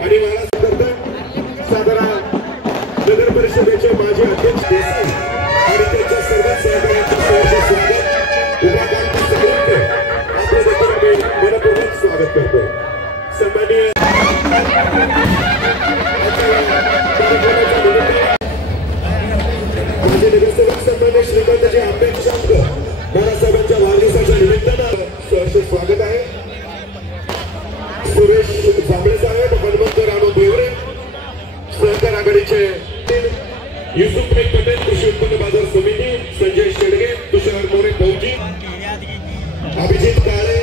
आणि मला साधारण नगर परिषदेचे माजी अध्यक्ष देसाई आणि त्यांच्या सर्व सहकार्यांचं स्वागत उपाध्यक्ष साळुंके आपलं देखील आम्ही मनपूर्वक स्वागत करतो। सन्माननीय माजी नगरसेवक सन्माननीय श्रीकांतजी आंबेडकर बाळासाहेबांच्या वाढदिवसाच्या निमित्तानं सहर्ष स्वागत आहे। सुरेश जांभळे साहेब, हनुमंत राणू देवरे, सहकार आघाडीचे युसुफ पटेल, कृषी उत्पन्न बाजार समिती, संजय शेडगे, तुषार मोरे फौजी, अभिजित काळे,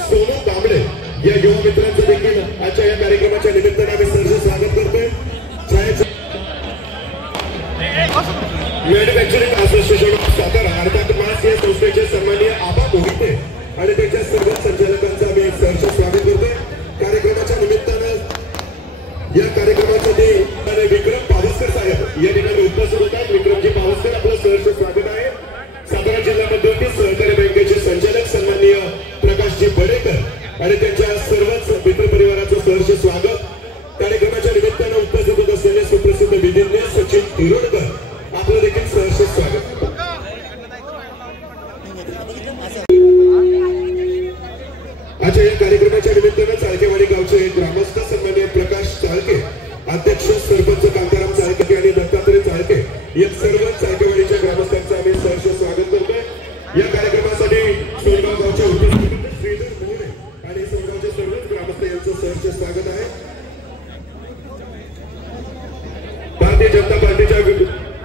सोनू कांबळे या युवा मित्रांचं देखील आजच्या या कार्यक्रमाच्या निमित्तानं आम्ही सहर्ष स्वागत करतोय। मॅन्युफॅक्चरिंग असोसिएशन ऑफ सातारा अर्थात मास या संस्थेचे सन्माननीय आबा मोहिते आणि त्यांच्या सर्व संचालकांचं आम्ही सहर्ष स्वागत करतोय। कार्यक्रमाच्या निमित्तानं या कार्यक्रमासाठी विक्रम पावसकर साहेब या ठिकाणी उपस्थित होतात। विक्रमजी पावसकर आपलं सहर्ष स्वागत आहे। सातारा जिल्हा मध्यवर्ती सहकारी बँकेचे संचालक सन्माननीय प्रकाशजी बडेकर आणि त्यांच्या सर्वच मित्रपरिवाराचं सहर्ष स्वागत। कार्यक्रमाच्या निमित्तानं उपस्थित होत असलेले सुप्रसिद्ध विधिज्ञ सचिन तिरोडकर आपलं देखील सहर्ष स्वागत। आजच्या या कार्यक्रमाच्या निमित्तानं चाळकेवाडी गावचे ग्रामस्थ सन्माननीय प्रकाश चाळके, अध्यक्ष सरपंच कांताराम चाळके आणि दत्तात्रय चाळके या सर्व चाळकेवाडीच्या ग्रामस्थांचं आम्ही सहर्ष स्वागत करतोय। या कार्यक्रमासाठी सोनगाव गावच्या उपस्थित श्रीधर मोरे आणि सोनगावच्या सर्वच ग्रामस्थ यांचं सहर्ष स्वागत आहे। भारतीय जनता पार्टीच्या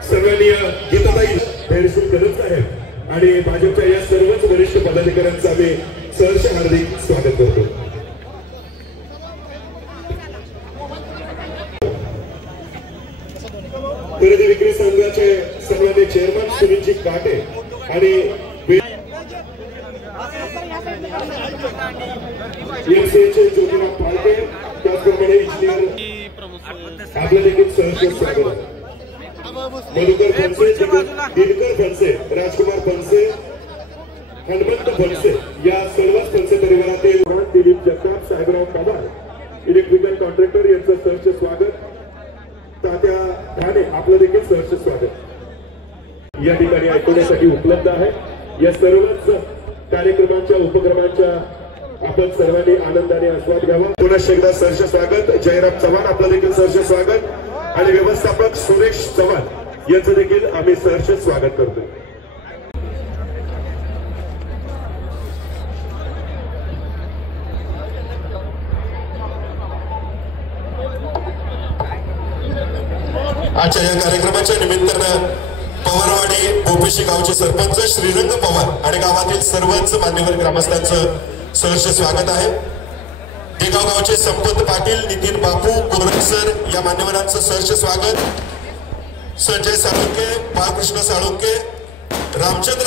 सन्माननीय गीताताई भेडसूर कदम साहेब आणि भाजपच्या या सर्वच वरिष्ठ पदाधिकाऱ्यांचं आम्ही सहर्ष हार्दिक स्वागत करतो। खरेदी विक्री संघाचे सन्माननीय चेअरमन सुनीलजी काटे आणि एमसीएचे ज्योतिराव पालके, त्याचप्रमाणे इंजिनियर आपलं देखील सहर्ष स्वागत आहे। मधुकर फणसे, दिनकर फणसे, राजकुमार फणसे, हनुमंत फणसे या सर्वच फणसे परिवारातील दिलीप जगताप, साहेबराव पवार इलेक्ट्रिकल कॉन्ट्रॅक्टर यांचं सहर्ष स्वागत। तात्या ठाणे आपलं देखील सहर्ष स्वागत या ठिकाणी ऐकण्यासाठी उपलब्ध आहे। या सर्वच कार्यक्रमांच्या उपक्रमांच्या आपण सर्वांनी आनंदाने आस्वाद घ्यावा। पुन्हा एकदा सहर्ष स्वागत। जयराम चव्हाण आपलं देखील सहर्ष स्वागत आणि व्यवस्थापक सुरेश चव्हाण यांचं देखील आम्ही सहर्ष स्वागत करतो। आजच्या या कार्यक्रमाच्या निमित्तानं पवारवाडी बोपेशी गावचे सरपंच श्रीरंग पवार आणि गावातील सर्वच मान्यवर ग्रामस्थांचं सहर्ष स्वागत आहे। देगाव गावचे संपत पाटील, नितीन बापू, कोरसर या मान्यवरांचं सहर्ष स्वागत। संजय साळुंके, बाळकृष्ण साळुंके, रामचंद्र